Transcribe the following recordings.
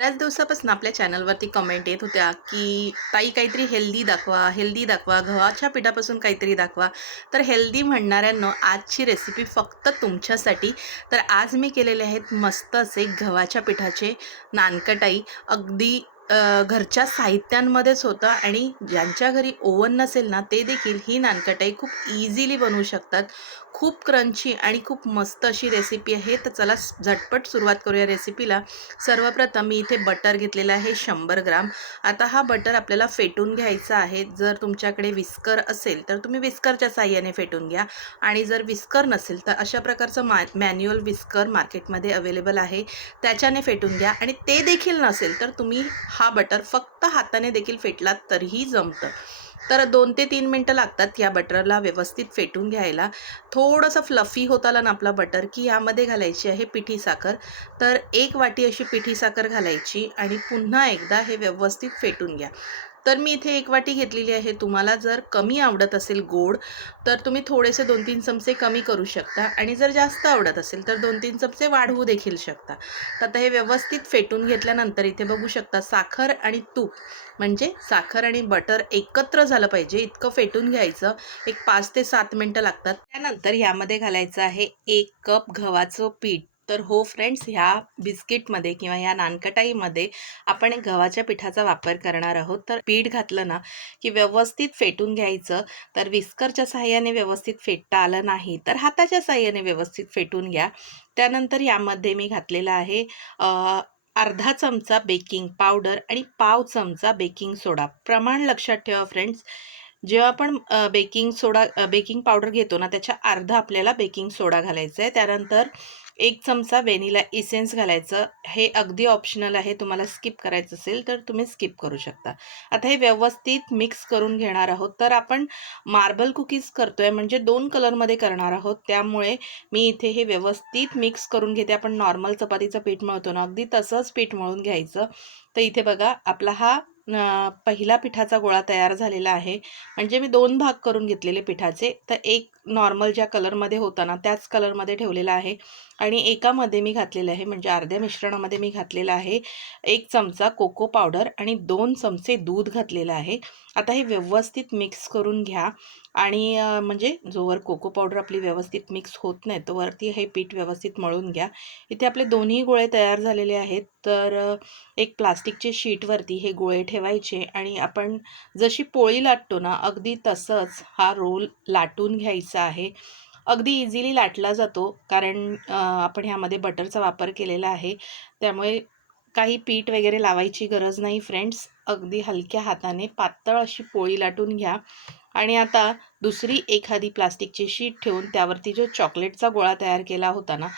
बऱ्याच दिवसापासून आपल्या चॅनलवरती कमेंट येत होत्या की ताई काहीतरी हेल्दी दाखवा हेल्दी दाखवा गव्हाच्या पिठापासून काहीतरी दाखवा. तर हेल्दी म्हणणाऱ्यांनो आजची रेसिपी फक्त तुमच्यासाठी. तर आज मी केलेले आहेत मस्त असे गव्हाच्या पिठाचे नानकटाई. अगदी घरच्या साहित्यांमध्येच होतं आणि ज्यांच्या घरी ओव्हन नसेल ना ते देखील ही नानकटाई खूप इझिली बनवू शकतात. खूप क्रंची आणि खूप मस्त अशी रेसिपी आहे. तर चला झटपट सुरुवात करूया रेसिपीला सर्वप्रथम मी इथे बटर घेतलेलं आहे शंभर ग्राम. आता हा बटर आपल्याला फेटून घ्यायचा आहे. जर तुमच्याकडे विस्कर असेल तर तुम्ही विस्करच्या साह्याने फेटून घ्या. आणि जर विस्कर नसेल तर अशा प्रकारचं मा मॅन्युअल विस्कर मार्केटमध्ये अवेलेबल आहे. त्याच्याने फेटून घ्या. आणि ते देखील नसेल तर तुम्ही हा बटर फक्त हाताने देखील फेटलात तरीही जमतं. तर दोन ते तीन मिनटं लागतात या बटरला व्यवस्थित फेटून घ्यायला. थोडंसं फ्लफी होत आलं ना आपला बटर की यामध्ये घालायची आहे पिठी साखर. तर एक वाटी अशी पिठी साखर घालायची आणि पुन्हा एकदा हे व्यवस्थित फेटून घ्या. तर मी इथे एक वाटी घेतलेली आहे. तुम्हाला जर कमी आवडत असेल गोड तर तुम्ही थोडेसे दोन तीन चमचे कमी करू शकता. आणि जर जास्त आवडत असेल तर दोन तीन चमचे वाढवू देखील शकता. तर आता हे व्यवस्थित फेटून घेतल्यानंतर इथे बघू शकता साखर आणि तूप. म्हणजे साखर आणि बटर एकत्र झालं पाहिजे. इतकं फेटून घ्यायचं. एक पाच ते सात मिनटं लागतात. त्यानंतर ह्यामध्ये घालायचं आहे एक कप गव्हाचं पीठ. तर हो फ्रेंड्स ह्या बिस्किटमध्ये किंवा ह्या नानकटाईमध्ये आपण गव्हाच्या पिठाचा वापर करणार आहोत. तर पीठ घातलं ना की व्यवस्थित फेटून घ्यायचं. तर विस्करच्या साहाय्याने व्यवस्थित फेटता आलं नाही तर हाताच्या साहाय्याने व्यवस्थित फेटून घ्या. त्यानंतर यामध्ये मी घातलेला आहे अर्धा चमचा बेकिंग पावडर आणि पाव चमचा बेकिंग सोडा. प्रमाण लक्षात ठेवा फ्रेंड्स जेव्हा आपण बेकिंग सोडा बेकिंग पावडर घेतो ना त्याच्या अर्धा आपल्याला बेकिंग सोडा घालायचा आहे. त्यानंतर एक चमचा वेनिला इसेन्स घालायचं. हे अगदी ऑप्शनल आहे. तुम्हाला स्किप करायचं असेल तर तुम्ही स्किप करू शकता. आता हे व्यवस्थित मिक्स करून घेणार आहोत. तर आपण मार्बल कुकीज करतोय. म्हणजे दोन कलरमध्ये करणार आहोत. त्यामुळे मी इथे हे व्यवस्थित मिक्स करून घेते. आपण नॉर्मल चपातीचं पीठ मळतो ना अगदी तसंच पीठ मळून घ्यायचं. तर इथे बघा आपला हा पहिला पिठाचा गोळा तयार झालेला आहे. म्हणजे मी दोन भाग करून घेतलेले पिठाचे. तर एक नॉर्मल ज्या कलरमध्ये होता ना त्याच कलरमध्ये ठेवलेला आहे. आणि एकामध्ये मी घातलेलं आहे म्हणजे अर्ध्या मिश्रणामध्ये मी घातलेलं आहे एक चमचा कोको पावडर आणि दोन चमचे दूध घातलेलं आहे. आता हे व्यवस्थित मिक्स करून घ्या. आणि म्हणजे जोवर कोको पावडर आपली व्यवस्थित मिक्स होत नाही तोवरती हे पीठ व्यवस्थित मळून घ्या. इथे आपले दोन्ही गोळे तयार झालेले आहेत तर एक प्लास्टिकचे शीटवरती हे गोळे ठेवायचे आणि आपण जशी पोळी लाटतो ना अगदी तसंच हा रोल लाटून घ्यायचा. आहे. अगदी इझिली लाटला जातो कारण आपण ह्यामध्ये बटरचा वापर केलेला आहे. त्यामुळे काही पीठ वगैरे लावायची गरज नाही फ्रेंड्स अगदी हलक्या हाताने पातळ अशी पोळी लाटून घ्या. आणि आता दुसरी एखादी प्लास्टिकची शीट ठेवून त्यावरती जो चॉकलेटचा गोळा तयार केला होता ना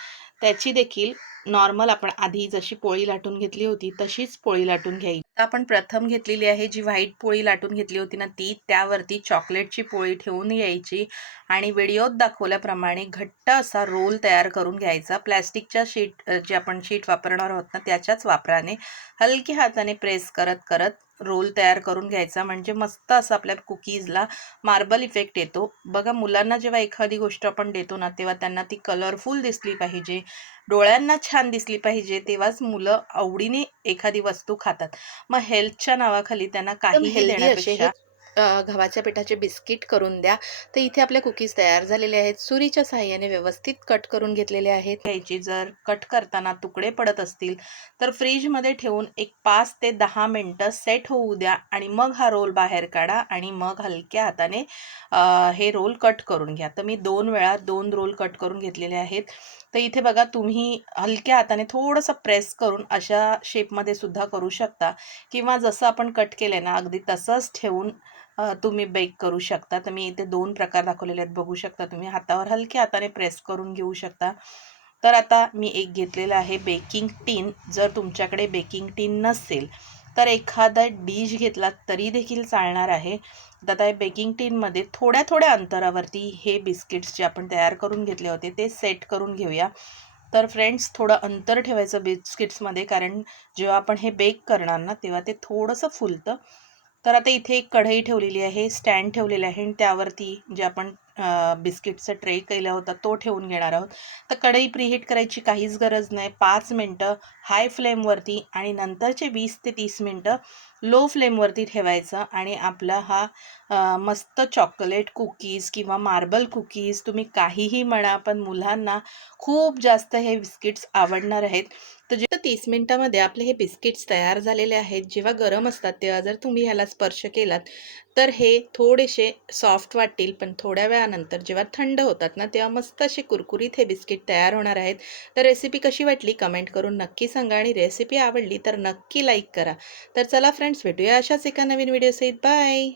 त्याची देखील नॉर्मल आपण आधी जशी पोळी लाटून घेतली होती तशीच पोळी लाटून घ्यायची. आता आपण प्रथम घेतलेली आहे जी व्हाईट पोळी लाटून घेतली होती ना ती त्यावरती चॉकलेटची पोळी ठेवून घ्यायची आणि व्हिडिओत दाखवल्याप्रमाणे घट्ट असा रोल तयार करून घ्यायचा. प्लॅस्टिकच्या शीट जे आपण शीट वापरणार आहोत ना त्याच्याच वापराने हलक्या हाताने प्रेस करत करत रोल तयार करून घ्यायचा. म्हणजे मस्त असं आपल्या कुकीजला मार्बल इफेक्ट येतो. बघा मुलांना जेव्हा एखादी गोष्ट आपण देतो ना तेव्हा त्यांना ती कलरफुल दिसली पाहिजे. डोळ्यांना छान दिसली पाहिजे. तेव्हाच मुलं आवडीने एखादी वस्तू खातात. मग हेल्थच्या नावाखाली त्यांना काही healthy देण्यापेक्षा गव्हाच्या पिठाचे बिस्किट करून द्या. तर इथे आपल्या कुकीज तयार झालेले आहेत. सुरीच्या साह्याने व्यवस्थित कट करून घेतलेले आहेत. घ्यायची जर कट करताना तुकडे पडत असतील तर फ्रीजमध्ये ठेवून एक पाच ते दहा मिनटं सेट होऊ द्या आणि मग हा रोल बाहेर काढा आणि मग हलक्या हाताने हे रोल कट करून घ्या. तर मी दोन वेळा दोन रोल कट करून घेतलेले आहेत. तर इथे बघा तुम्ही हलक्या हाताने थोडंसं प्रेस करून अशा शेपमध्ये सुद्धा करू शकता. किंवा जसं आपण कट केलं ना अगदी तसंच ठेवून तुम्ही बेक करू शकता. तर मी इथे दोन प्रकार दाखवलेले आहेत. बघू शकता तुम्ही. हातावर हलक्या हाताने प्रेस करून घेऊ शकता. तर आता मी एक घेतलेलं आहे बेकिंग टीन जर तुमच्याकडे बेकिंग टीन नसेल तर एखादा डिश घेतला तरी देखील चालणार आहे. तर आता या बेकिंग टीनमध्ये थोड्या थोड्या अंतरावरती हे बिस्किट्स जे आपण तयार करून घेतले होते ते सेट करून घेऊया. तर फ्रेंड्स थोडं अंतर ठेवायचं बिस्किट्समध्ये कारण जेव्हा आपण हे बेक करणार ना तेव्हा ते थोडंसं फुलतं. तर आता इथे एक कढई ठेवलेली आहे स्टँड ठेवलेला आहे. आणि त्यावरती जे आपण बिस्किटचा ट्रे केला होता तो ठेवून घेणार आहोत. तर कढई प्रीहीट करायची काहीच गरज नाही. पाच मिनटं हाय फ्लेमवरती आणि नंतरचे वीस ते तीस मिनटं लो फ्लेमवरती ठेवायचं. आणि आपला हा मस्त चॉकलेट कुकीज किंवा मार्बल कुकीज तुम्ही काहीही म्हणा पण मुलांना खूप जास्त हे बिस्किट्स आवडणार आहेत. तर जे तीस मिनिटामध्ये आपले हे बिस्किट्स तयार झालेले आहेत जेव्हा गरम असतात तेव्हा जर तुम्ही ह्याला स्पर्श केलात तर हे थोडेसे सॉफ्ट वाटतील. पण थोड्या वेळानंतर जेव्हा थंड होतात ना तेव्हा मस्त असे कुरकुरीत हे बिस्किट तयार होणार आहेत. तर रेसिपी कशी वाटली कमेंट करून नक्की सांगा आणि रेसिपी आवडली तर नक्की लाईक करा. तर चला फ्रेंड्स भेटूया अशाच एका नवीन व्हिडिओसहित बाय